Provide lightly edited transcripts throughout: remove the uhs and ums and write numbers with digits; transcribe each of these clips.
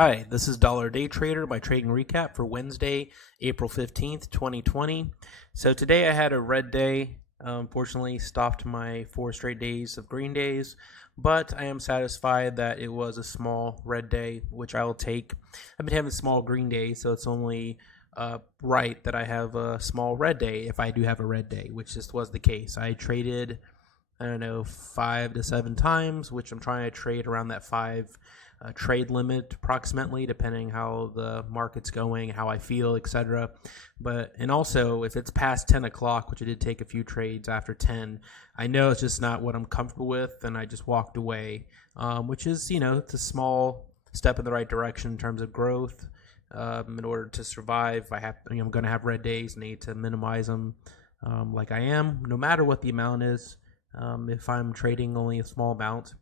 Hi, this is Dollar Day Trader, my trading recap for Wednesday, April 15th, 2020. So today I had a red day. Unfortunately, stopped my 4 straight days of green days, but I am satisfied that it was a small red day, which I will take. I've been having small green days, so it's only right that I have a small red day if I do have a red day, which just was the case. I traded, I don't know, 5 to 7 times, which I'm trying to trade around that 5 trade limit approximately, depending how the market's going, how I feel, etc. And also if it's past 10 o'clock, which I did take a few trades after 10, I know it's just not what I'm comfortable with, and I just walked away, which is, it's a small step in the right direction in terms of growth. In order to survive, I'm going to have red days, need to minimize them like I am, no matter what the amount is. If I'm trading only a small amount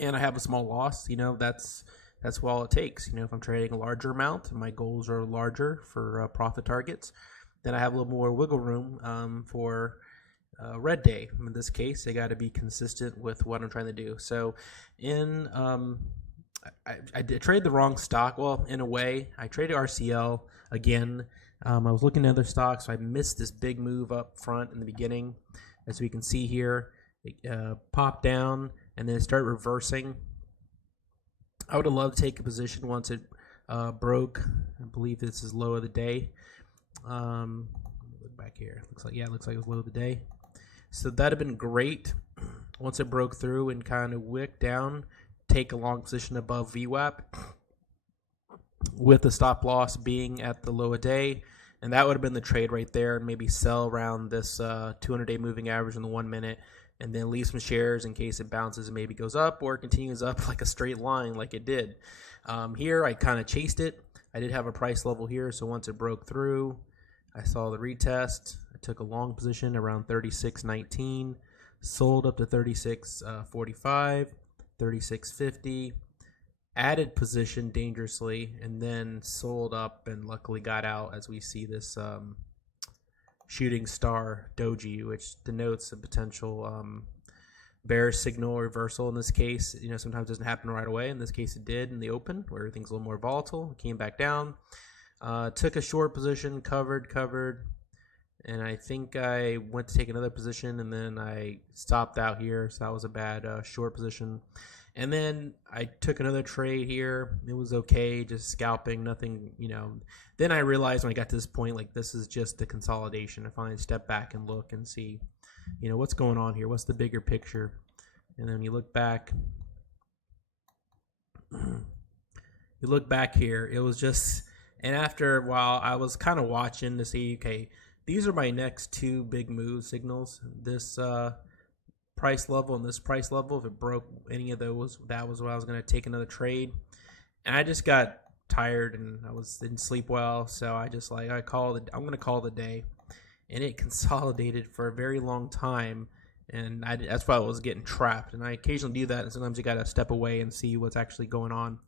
and I have a small loss, that's all it takes. If I'm trading a larger amount and my goals are larger for profit targets, then I have a little more wiggle room for red day. In this case, I got to be consistent with what I'm trying to do. So I did trade the wrong stock. Well, in a way, I traded RCL again. I was looking at other stocks, so I missed this big move up front in the beginning. As we can see here, it popped down and then start reversing. I would have loved to take a position once it broke. I believe this is low of the day. Look back here. Looks like it was low of the day. So that'd have been great. Once it broke through and kind of wicked down, take a long position above VWAP with the stop loss being at the low of day. And that would have been the trade right there, and maybe sell around this 200-day moving average in the 1 minute, and then leave some shares in case it bounces and maybe goes up or continues up like a straight line like it did. Here I kind of chased it. I did have a price level here, so once it broke through, I saw the retest. I took a long position around 36.19, sold up to 36.45, 36.50. Added position dangerously, and then sold up and luckily got out as we see this shooting star doji, which denotes a potential bearish signal reversal. In this case, sometimes it doesn't happen right away. In this case, it did in the open, where everything's a little more volatile. It came back down, took a short position, covered, and I think I went to take another position, and then I stopped out here, so that was a bad short position. And then I took another trade here. It was okay, just scalping, nothing, Then I realized when I got to this point, like, this is just a consolidation. I finally step back and look and see, what's going on here? What's the bigger picture? And then you look back. Here, it was just, and after a while, I was kind of watching to see, okay, these are my next 2 big move signals. This price level and this price level. If it broke any of those, that was when I was going to take another trade. And I just got tired and didn't sleep well, so I just I'm going to call the day. And it consolidated for a very long time, and that's why I was getting trapped. And I occasionally do that, and sometimes you got to step away and see what's actually going on.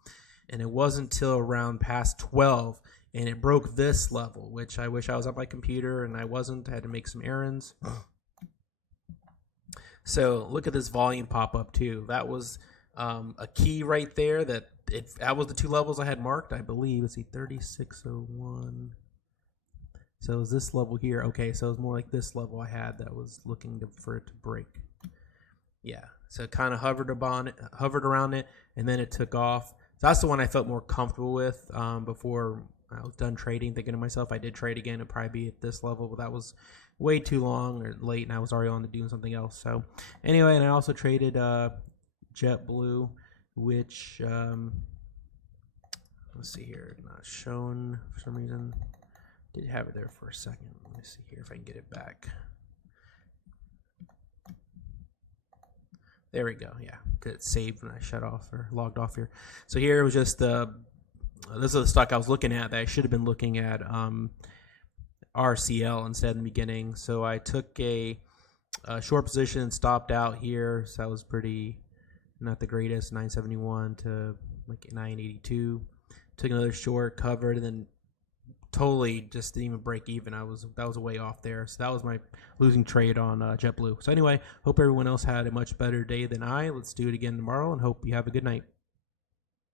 And it wasn't until around past 12, and it broke this level, which I wish I was at my computer, and I wasn't. I had to make some errands. So look at this volume pop up too. That was a key right there. That was the 2 levels I had marked, I believe. Let's see, 3601. So it was this level here. Okay, so it was more like this level I had that was looking for it to break. Yeah, so it kind of hovered around it, and then it took off. So that's the one I felt more comfortable with before I was done trading, thinking to myself, I did trade again, it'd probably be at this level, but that was way too long or late, and I was already on to doing something else. So anyway, and I also traded JetBlue, which let's see here, not shown for some reason. Did have it there for a second. Let me see here if I can get it back. There we go. Yeah, because it saved when I shut off or logged off here. So here it was just this is the stock I was looking at that I should have been looking at RCL instead in the beginning. So I took a short position and stopped out here. So that was pretty not the greatest, 971 to like 982. Took another short, covered, and then totally just didn't even break even. That was way off there. So that was my losing trade on JetBlue. So anyway, hope everyone else had a much better day than I. Let's do it again tomorrow, and hope you have a good night.